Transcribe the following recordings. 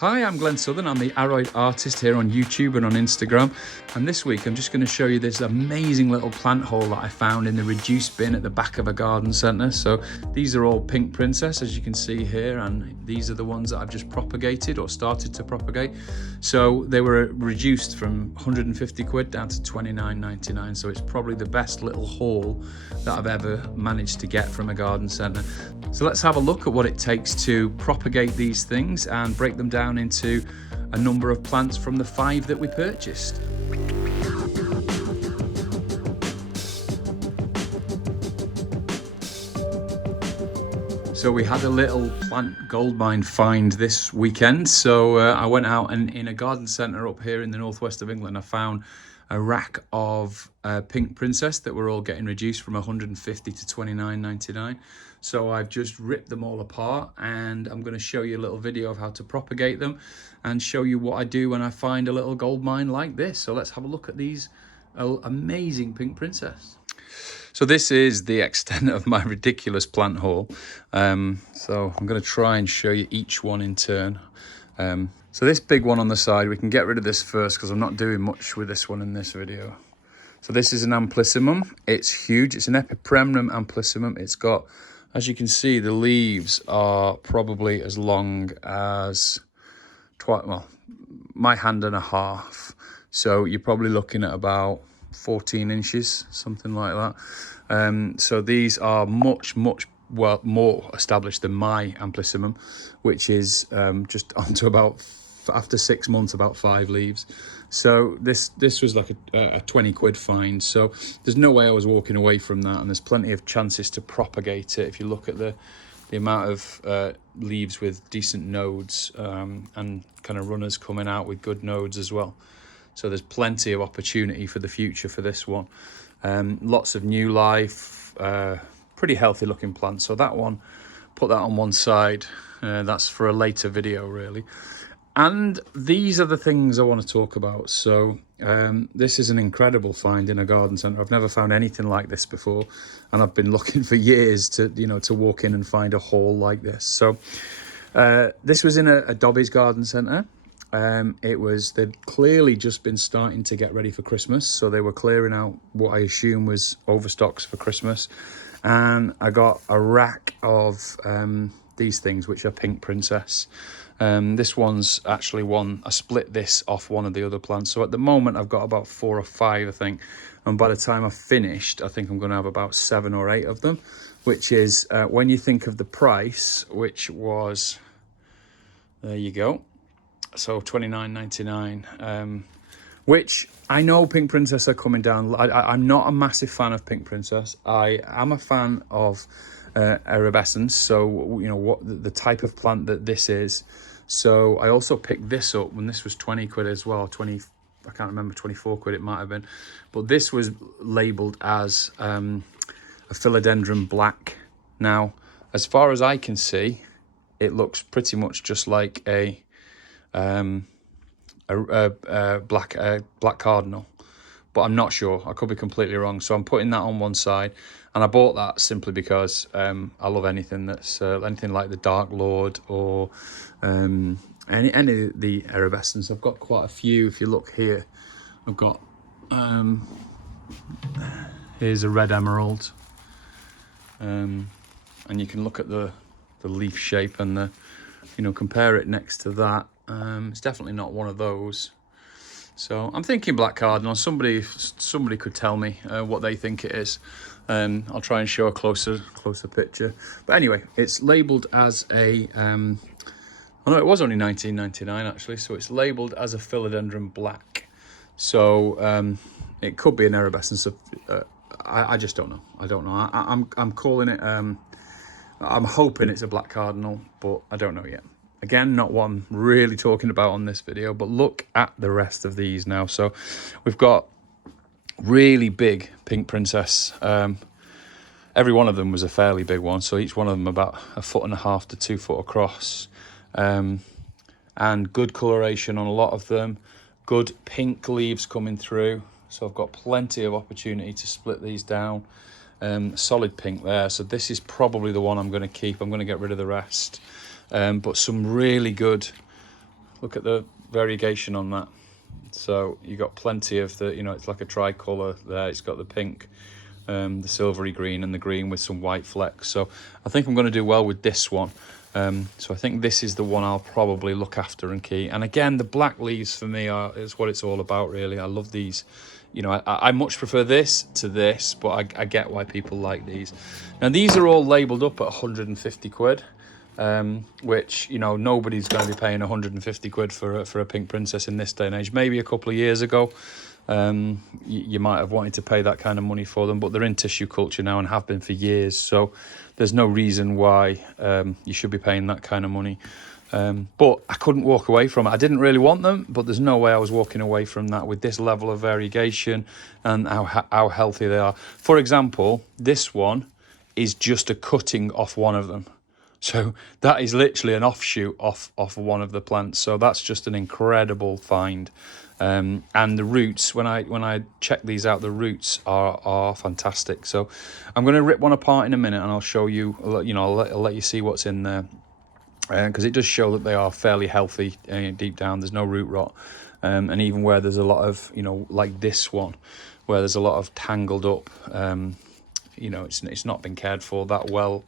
Hi, I'm Glenn Southern. I'm the Aroid Artist here on YouTube and on Instagram. And this week I'm just going to show you this amazing little plant haul that I found in the reduced bin at the back of a garden centre. So these are all Pink Princess, as you can see here, and these are the ones that I've just propagated or started to propagate. So they were reduced from 150 quid down to 29.99. So it's probably the best little haul that I've ever managed to get from a garden centre. So let's have a look at what it takes to propagate these things and break them down into a number of plants from the 5 that we purchased. So we had a little plant goldmine find this weekend. So I went out and in a garden centre up here in the northwest of England, I found a rack of Pink Princess that were all getting reduced from 150 to 29.99. So I've just ripped them all apart and I'm going to show you a little video of how to propagate them and show you what I do when I find a little gold mine like this. So let's have a look at these amazing Pink Princess. So this is the extent of my ridiculous plant haul. So I'm going to try and show you each one in turn. So this big one on the side, we can get rid of this first because I'm not doing much with this one in this video. So this is an Amplissimum. It's huge. It's an Epipremnum Amplissimum. It's got, as you can see, the leaves are probably as long as, well, my hand and a half. So you're probably looking at about 14 inches, something like that. So these are much more established than my Amplissimum, which is just onto about, after 6 months, about 5 leaves. So this was like a 20 quid find. So there's no way I was walking away from that, and there's plenty of chances to propagate it if you look at the amount of leaves with decent nodes and kind of runners coming out with good nodes as well. So there's plenty of opportunity for the future for this one. Lots of new life, pretty healthy looking plant. So that one, put that on one side. That's for a later video really. And these are the things I want to talk about. So this is an incredible find in a garden centre. I've never found anything like this before, and I've been looking for years to walk in and find a haul like this. So this was in a Dobbies garden centre. They'd clearly just been starting to get ready for Christmas, so they were clearing out what I assume was overstocks for Christmas. And I got a rack of these things, which are Pink Princess. This one's actually one, I split this off one of the other plants. So at the moment I've got about 4 or 5, I think. And by the time I've finished, I think I'm going to have about 7 or 8 of them, which is, when you think of the price, which was, there you go. So 29.99, which I know Pink Princess are coming down. I'm not a massive fan of Pink Princess. I am a fan of Erubescens, so what the type of plant that this is. So I also picked this up when this was 20 quid as well. 20, I can't remember, 24 quid it might have been, but this was labeled as a Philodendron black. Now, as far as I can see, it looks pretty much just like a black cardinal, but I'm not sure. I could be completely wrong. So I'm putting that on one side, and I bought that simply because I love anything that's anything like the Dark Lord or any of the Erubescens. I've got quite a few. If you look here, I've got here's a red emerald, and you can look at the leaf shape and the compare it next to that. It's definitely not one of those. So I'm thinking black cardinal. Somebody could tell me what they think it is. I'll try and show a closer picture. But anyway, it's labelled as a. Oh no, it was only 19.99 actually. So it's labelled as a Philodendron black. So it could be an Erubescens. I just don't know. I don't know. I'm calling it. I'm hoping it's a black cardinal, but I don't know yet. Again, not what I'm really talking about on this video, but look at the rest of these now. So we've got really big Pink Princess. Every one of them was a fairly big one. So each one of them about 1.5 to 2 foot across. And good coloration on a lot of them. Good pink leaves coming through. So I've got plenty of opportunity to split these down. Solid pink there. So this is probably the one I'm going to keep. I'm going to get rid of the rest. But some really good Look at the variegation on that. So you got plenty of the, you know, it's like a tricolour there. It's got the pink, the silvery green, and the green with some white flecks. So I think I'm going to do well with this one. So I think this is the one I'll probably look after and keep. And again, the black leaves for me is what it's all about, really. I love these. You know, I much prefer this to this, but I get why people like these. Now, these are all labelled up at 150 quid, which, you know, nobody's going to be paying 150 quid for a pink princess in this day and age. Maybe a couple of years ago, you might have wanted to pay that kind of money for them, but they're in tissue culture now and have been for years. So there's no reason why you should be paying that kind of money. But I couldn't walk away from it. I didn't really want them, but there's no way I was walking away from that with this level of variegation and how healthy they are. For example, this one is just a cutting off one of them. So that is literally an offshoot off one of the plants. So that's just an incredible find. And the roots, when I check these out, the roots are fantastic. So I'm going to rip one apart in a minute, and I'll show you, you know, I'll let you see what's in there. Because it does show that they are fairly healthy deep down. There's no root rot. And even where there's a lot of, you know, like this one, where there's a lot of tangled up, you know, it's not been cared for that well,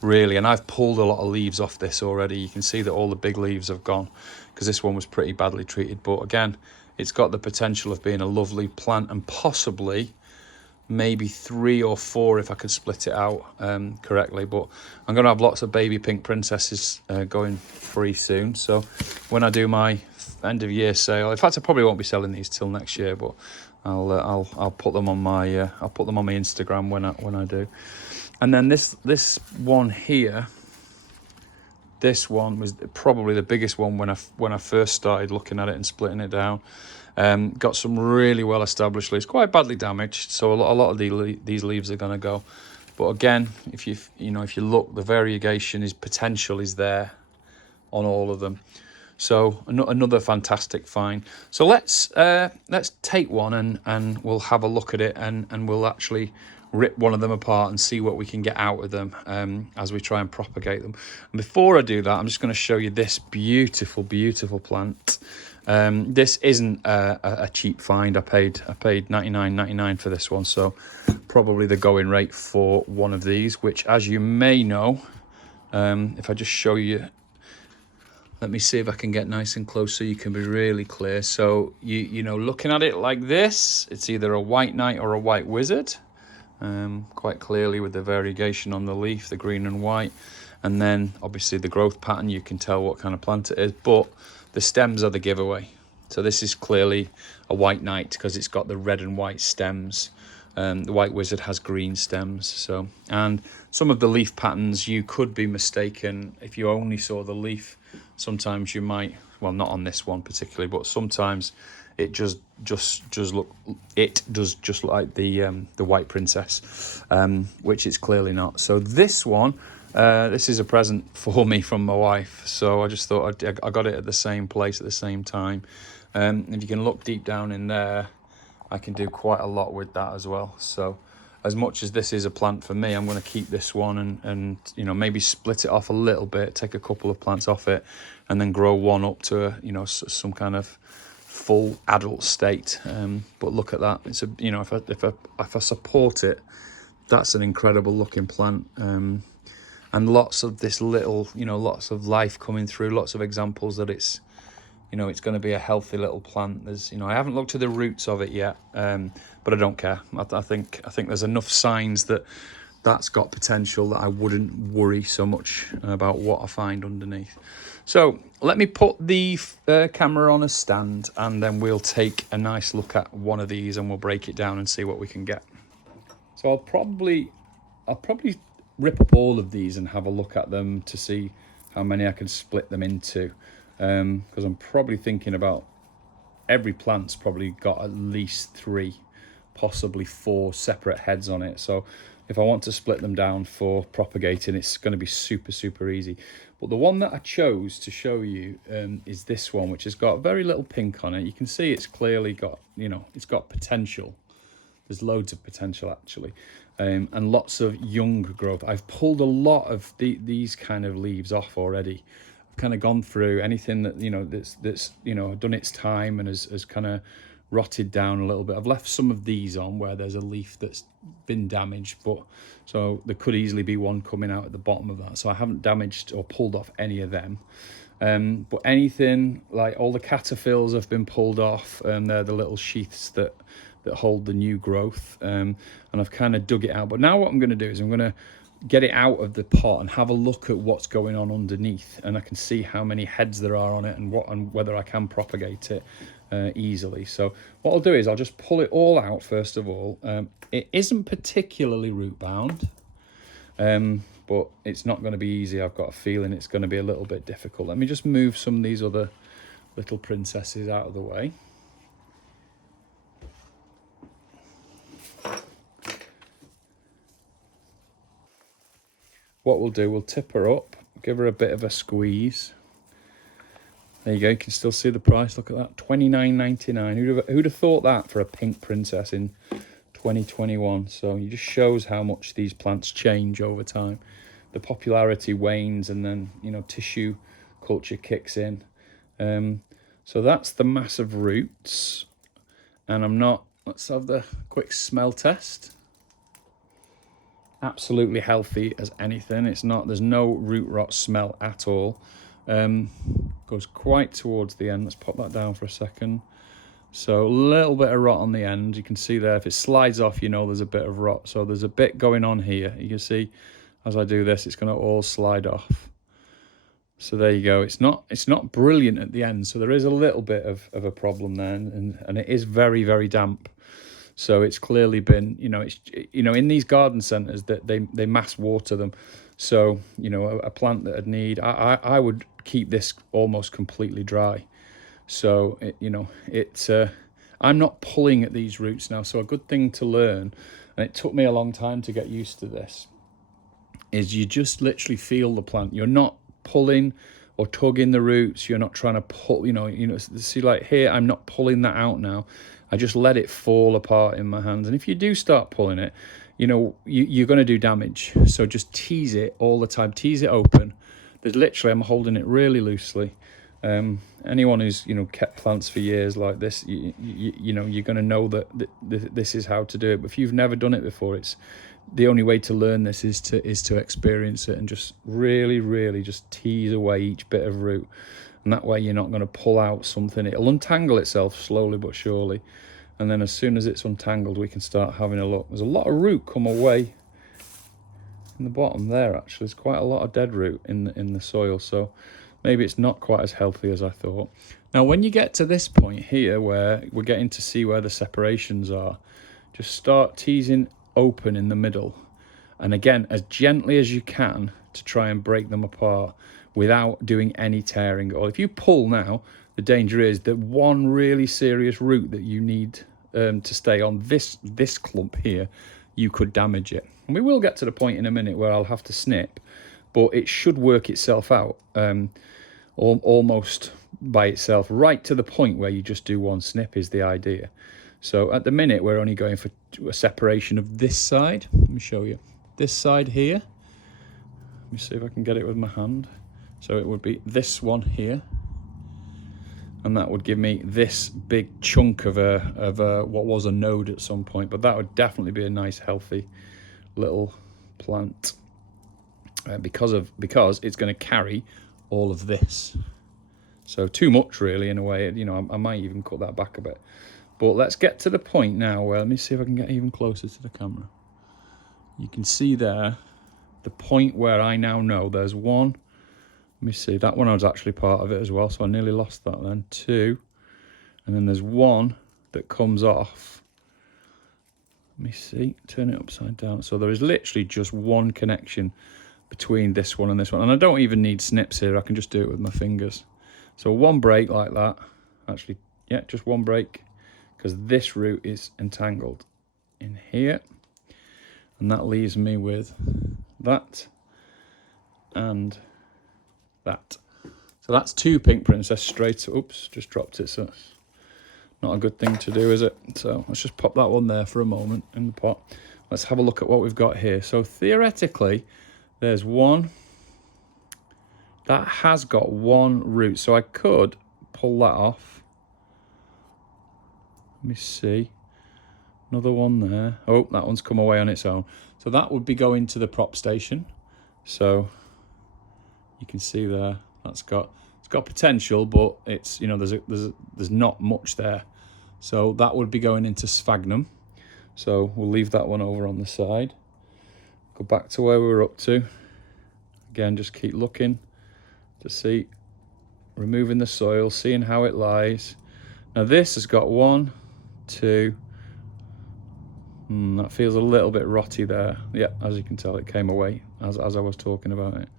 really. And I've pulled a lot of leaves off this already. You can see that all the big leaves have gone because this one was pretty badly treated. But again, it's got the potential of being a lovely plant, and possibly maybe 3 or 4 if I could split it out correctly. But I'm going to have lots of baby pink princesses going free soon. So when I do my end of year sale, in fact I probably won't be selling these till next year, but I'll put them on my Instagram when I do. And then this one here, this one was probably the biggest one when I first started looking at it and splitting it down. Got some really well established leaves, quite badly damaged, so a lot of these leaves are going to go. But again, if you look, the variegation potential is there on all of them. So another fantastic find. So let's take one and we'll have a look at it, and we'll actually rip one of them apart and see what we can get out of them as we try and propagate them. And before I do that, I'm just going to show you this beautiful plant. This isn't a cheap find. I paid $99.99 for this one, so probably the going rate for one of these, which, as you may know, if I just show you, let me see if I can get nice and close so you can be really clear. So you know, looking at it like this, it's either a white knight or a white wizard, quite clearly with the variegation on the leaf, the green and white, and then obviously the growth pattern, you can tell what kind of plant it is. But the stems are the giveaway. So this is clearly a white knight because it's got the red and white stems. The white wizard has green stems. So, and some of the leaf patterns, you could be mistaken if you only saw the leaf. Sometimes you might, well, not on this one particularly, but sometimes it just look like the white princess, which it's clearly not. So this one, this is a present for me from my wife, so I just thought I got it at the same place at the same time. If you can look deep down in there, I can do quite a lot with that as well. So as much as this is a plant for me, I'm going to keep this one and you know, maybe split it off a little bit, take a couple of plants off it, and then grow one up to a, you know, some kind of full adult state. But look at that, it's a, you know, if I support it, that's an incredible looking plant. And lots of this little, you know, lots of life coming through, lots of examples that it's, you know, it's going to be a healthy little plant. There's, you know, I haven't looked at the roots of it yet, but I don't care. I think there's enough signs that that's got potential that I wouldn't worry so much about what I find underneath. So let me put the camera on a stand, and then we'll take a nice look at one of these and we'll break it down and see what we can get. So I'll probably rip up all of these and have a look at them to see how many I can split them into, because I'm probably thinking about every plant's probably got at least 3, possibly 4 separate heads on it. So if I want to split them down for propagating, it's going to be super easy. But the one that I chose to show you is this one, which has got very little pink on it. You can see it's clearly got, you know, it's got potential. There's loads of potential actually, and lots of young growth. I've pulled a lot of these kind of leaves off already. I've kind of gone through, anything that, you know, that's you know, done its time and has kind of rotted down a little bit. I've left some of these on where there's a leaf that's been damaged, but so there could easily be one coming out at the bottom of that. So I haven't damaged or pulled off any of them. But anything like all the cataphils have been pulled off, and they're the little sheaths that hold the new growth, and I've kind of dug it out. But now what I'm going to do is I'm going to get it out of the pot and have a look at what's going on underneath, and I can see how many heads there are on it and whether I can propagate it easily. So what I'll do is I'll just pull it all out first of all. It isn't particularly root bound, but it's not going to be easy. I've got a feeling it's going to be a little bit difficult. Let me just move some of these other little princesses out of the way. What we'll do, we'll tip her up, give her a bit of a squeeze. There you go, you can still see the price. Look at that, $29.99. Who'd have thought that for a pink princess in 2021? So it just shows how much these plants change over time. The popularity wanes, and then, you know, tissue culture kicks in. So that's the massive roots. And let's have the quick smell test. Absolutely healthy as anything. There's no root rot smell at all. Goes quite towards the end. Let's pop that down for a second. So a little bit of rot on the end. You can see there, if it slides off, you know there's a bit of rot. So there's a bit going on here. You can see as I do this, it's going to all slide off. So there you go. It's not brilliant at the end. So there is a little bit of a problem there, and it is very, very damp. So it's clearly been, you know, in these garden centres that they mass water them. So, you know, a plant that would need, I would keep this almost completely dry. So, I'm not pulling at these roots now. So a good thing to learn, and it took me a long time to get used to this, is you just literally feel the plant. You're not pulling or tugging the roots. You're not trying to pull, see, like here, I'm not pulling that out now. I just let it fall apart in my hands. And if you do start pulling it, you know, you're going to do damage. So just tease it all the time. Tease it open. There's literally, I'm holding it really loosely. Anyone who's, you know, kept plants for years like this, you know, you're going to know that this is how to do it. But if you've never done it before, it's the only way to learn this is to experience it, and just really, really just tease away each bit of root. And that way you're not going to pull out something. It'll untangle itself slowly but surely. And then as soon as it's untangled, we can start having a look. There's a lot of root come away in the bottom there, actually. There's quite a lot of dead root in the soil. So maybe it's not quite as healthy as I thought. Now, when you get to this point here, where we're getting to see where the separations are, just start teasing open in the middle. And again, as gently as you can to try and break them apart, without doing any tearing. Or if you pull now, the danger is that one really serious root that you need to stay on this clump here, you could damage it. And we will get to the point in a minute where I'll have to snip, but it should work itself out almost by itself, right to the point where you just do one snip is the idea. So at the minute, we're only going for a separation of this side. Let me show you. This side here. Let me see if I can get it with my hand. So it would be this one here, and that would give me this big chunk of what was a node at some point. But that would definitely be a nice, healthy little plant because it's going to carry all of this. So too much, really, in a way. You know, I might even cut that back a bit. But let's get to the point now where, let me see if I can get even closer to the camera. You can see there the point where I now know there's one. Let me see, that one I was actually part of it as well, so I nearly lost that then. Two, and then there's one that comes off. Let me see, turn it upside down. So there is literally just one connection between this one and this one. And I don't even need snips here, I can just do it with my fingers. So one break like that, actually, yeah, just one break, because this root is entangled in here. And that leaves me with that and that. So that's two pink princess straight. Oops, just dropped it. So it's not a good thing to do, is it? So let's just pop that one there for a moment in the pot. Let's have a look at what we've got here. So theoretically, there's one That has got one root, so I could pull that off. Let me see. Another one there. Oh, that one's come away on its own. So that would be going to the prop station. So you can see there, it's got potential, but it's, you know, there's not much there. So that would be going into sphagnum. So we'll leave that one over on the side. Go back to where we were up to. Again, just keep looking to see, removing the soil, seeing how it lies. Now this has got 1, 2. That feels a little bit rotty there. Yeah, as you can tell, it came away as I was talking about it.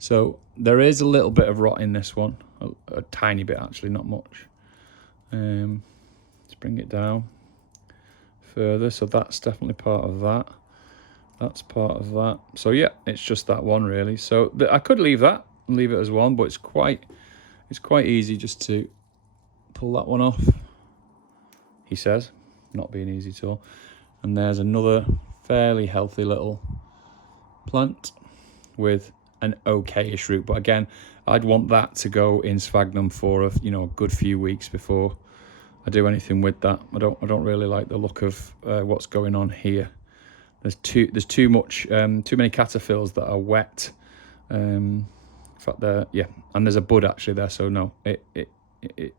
So there is a little bit of rot in this one, a tiny bit actually, not much. Let's bring it down further. So that's definitely part of that. That's part of that. So yeah, it's just that one really. So I could leave that and leave it as one, but it's quite easy just to pull that one off. He says, not being easy at all. And there's another fairly healthy little plant with an okayish root, but again, I'd want that to go in sphagnum for a good few weeks before I do anything with that. I don't really like the look of what's going on here. There's too many cataphyls that are wet. In fact, and there's a bud actually there, so no, it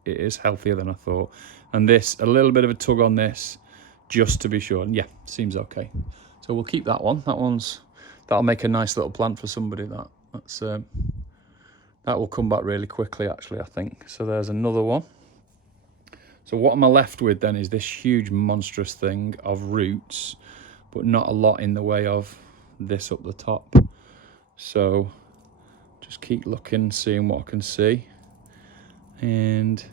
is healthier than I thought. And this, a little bit of a tug on this, just to be sure. And yeah, seems okay. So we'll keep that one. That'll make a nice little plant for somebody. That will come back really quickly, actually, I think. So there's another one. So what am I left with then is this huge monstrous thing of roots, but not a lot in the way of this up the top. So just keep looking, seeing what I can see. And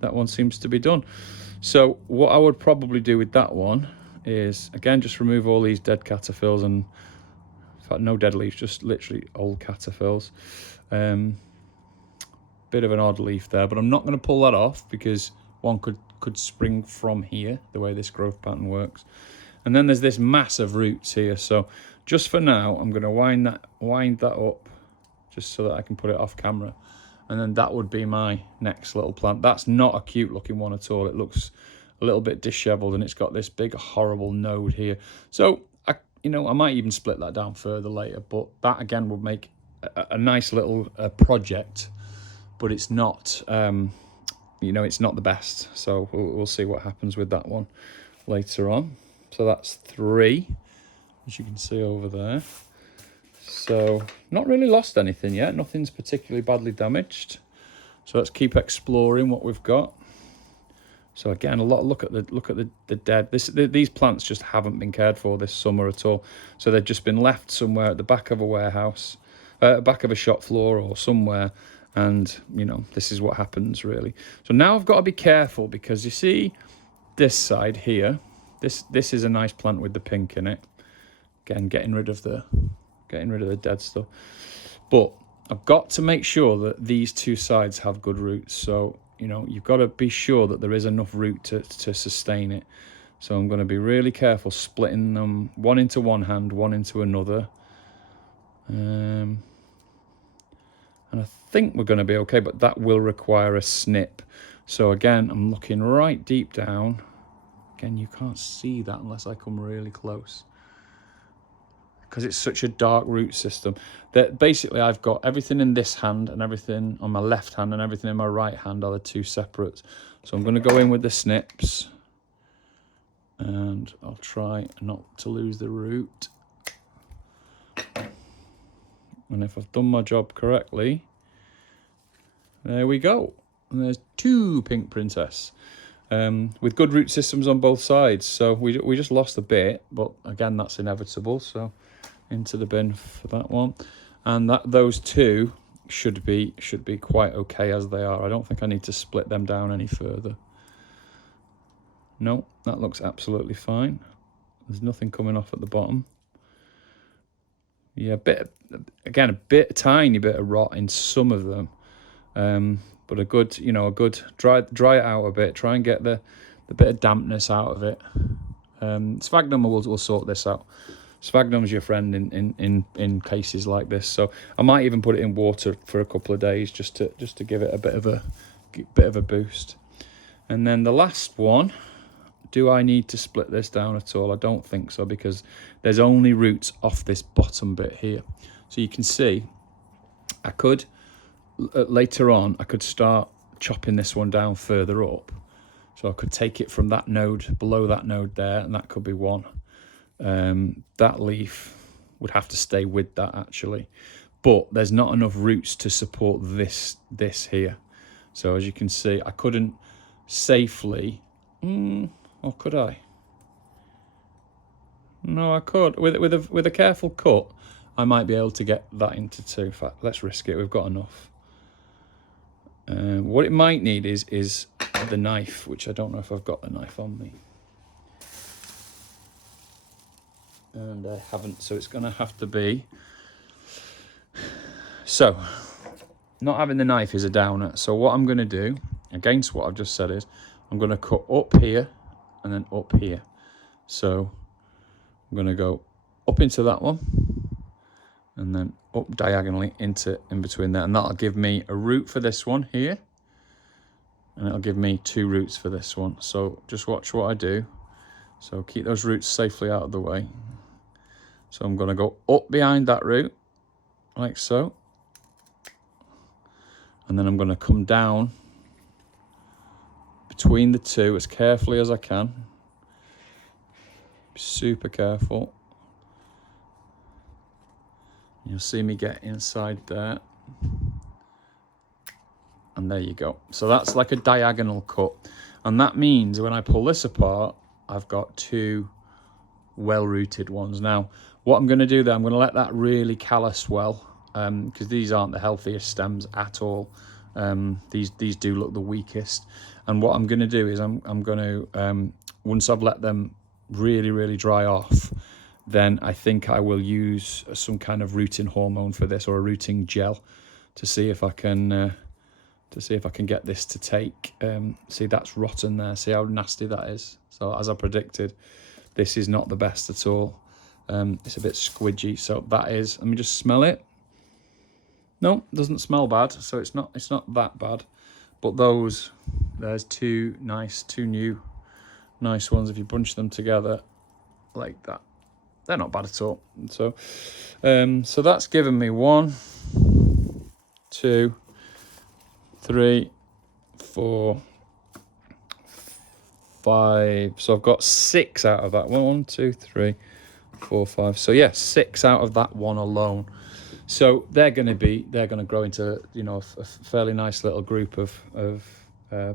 that one seems to be done. So what I would probably do with that one is, again, just remove all these dead cataphyls, and in fact, no dead leaves, just literally old cataphyls. Bit of an odd leaf there, but I'm not going to pull that off because one could spring from here, the way this growth pattern works. And then there's this mass of roots here. So just for now, I'm going to wind that up just so that I can put it off camera. And then that would be my next little plant. That's not a cute looking one at all. It looks a little bit disheveled, and it's got this big horrible node here. So I might even split that down further later, but that again would make a nice little project, but it's not, it's not the best. So we'll see what happens with that one later on. So that's 3, as you can see over there. So not really lost anything yet. Nothing's particularly badly damaged. So let's keep exploring what we've got. So again, look at the dead. These plants just haven't been cared for this summer at all. So they've just been left somewhere at the back of a warehouse, back of a shop floor or somewhere. And this is what happens really. So now I've got to be careful, because you see this side here. This is a nice plant with the pink in it. Again, getting rid of the dead stuff. But I've got to make sure that these two sides have good roots. So, you've got to be sure that there is enough root to sustain it. So I'm going to be really careful splitting them, one into one hand, one into another. And I think we're going to be okay, but that will require a snip. So again, I'm looking right deep down. Again, you can't see that unless I come really close, because it's such a dark root system that basically I've got everything in this hand and everything on my left hand and everything in my right hand are the two separates. So I'm going to go in with the snips, and I'll try not to lose the root. And if I've done my job correctly, there we go. And there's 2 Pink Princess. With good root systems on both sides. So we just lost a bit, but again, that's inevitable. So into the bin for that one. And those 2 should be quite okay as they are. I don't think I need to split them down any further. No, that looks absolutely fine. There's nothing coming off at the bottom. Yeah, a tiny bit of rot in some of them. But a good dry it out a bit. Try and get the bit of dampness out of it. Sphagnum will sort this out. Sphagnum's your friend in cases like this. So I might even put it in water for a couple of days just to give it a bit of a boost. And then the last one, do I need to split this down at all? I don't think so, because there's only roots off this bottom bit here. So you can see I could later on I could start chopping this one down further up. So I could take it from that node, below that node there, and that could be one. That leaf would have to stay with that actually, but there's not enough roots to support this here. So as you can see, I couldn't safely, or could I? No, I could. With a careful cut, I might be able to get that into two. In fact, let's risk it. We've got enough. What it might need is the knife, which I don't know if I've got the knife on me. And I haven't, so it's going to have to be. So, not having the knife is a downer. So what I'm going to do, against what I've just said, is I'm going to cut up here and then up here. So I'm going to go up into that one and then up diagonally into in between there, and that'll give me a root for this one here, and it'll give me two roots for this one. So just watch what I do. So keep those roots safely out of the way. So I'm going to go up behind that root like so, and then I'm going to come down between the two as carefully as I can. Be super careful. You'll see me get inside there. And there you go. So that's like a diagonal cut. And that means when I pull this apart, I've got two well-rooted ones. Now, what I'm going to do there, I'm going to let that really callus well, because these aren't the healthiest stems at all. These do look the weakest. And what I'm going to do is I'm going to, once I've let them really dry off, then I think I will use some kind of rooting hormone for this, or a rooting gel, to see if I can get this to take. See, that's rotten there. See how nasty that is. So as I predicted, this is not the best at all. It's a bit squidgy. So that is. Let me just smell it. No, doesn't smell bad. So it's not that bad. But there's two new nice ones. If you bunch them together like that, they're not bad at all. So that's given me 1, 2, 3, 4, 5. So I've got 6 out of that. 1, 2, 3, 4, 5. So yeah, 6 out of that one alone. So they're going to grow into, you know, a fairly nice little group of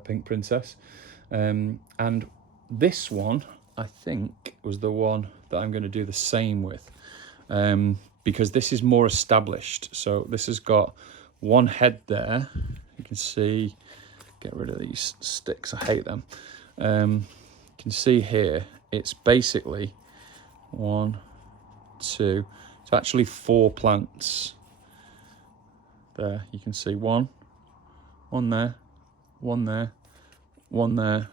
Pink Princess. And this one, I think, was the one that I'm going to do the same with, because this is more established. So this has got one head there. You can see, get rid of these sticks, I hate them. You can see here, it's basically 1, 2, it's actually 4 plants. There, you can see one there, one there, one there,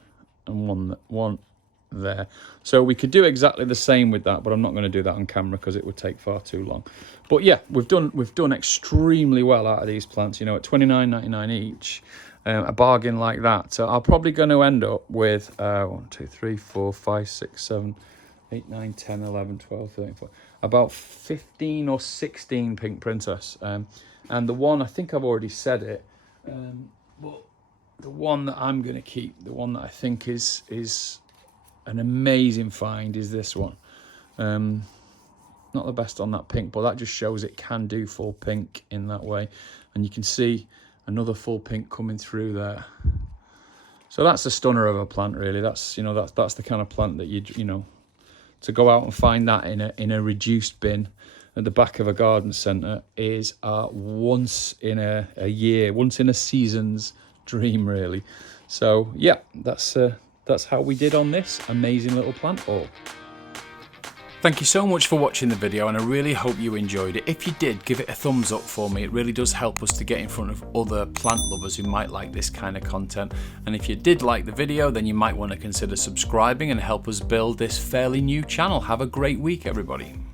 and one there. So we could do exactly the same with that, but I'm not going to do that on camera because it would take far too long. But yeah, we've done extremely well out of these plants, you know, at $29.99 each, a bargain like that. So I'm probably going to end up with 1, 2, 3, 4, 5, 6, 7, 8, 9, 10, 11, 12, 13, 14, about 15 or 16 Pink Princess. And the one, I think I've already said it, but the one that I'm going to keep, the one that I think is an amazing find, is this one. Not the best on that pink, but that just shows it can do full pink in that way. And you can see another full pink coming through there. So that's a stunner of a plant, really. That's, you know, that's the kind of plant that you know, to go out and find that in a reduced bin at the back of a garden centre is once in a year, once in a season's dream, really. So yeah, that's how we did on this amazing little plant haul. Thank you so much for watching the video, and I really hope you enjoyed it. If you did, give it a thumbs up for me. It really does help us to get in front of other plant lovers who might like this kind of content. And if you did like the video, then you might want to consider subscribing and help us build this fairly new channel. Have a great week, everybody.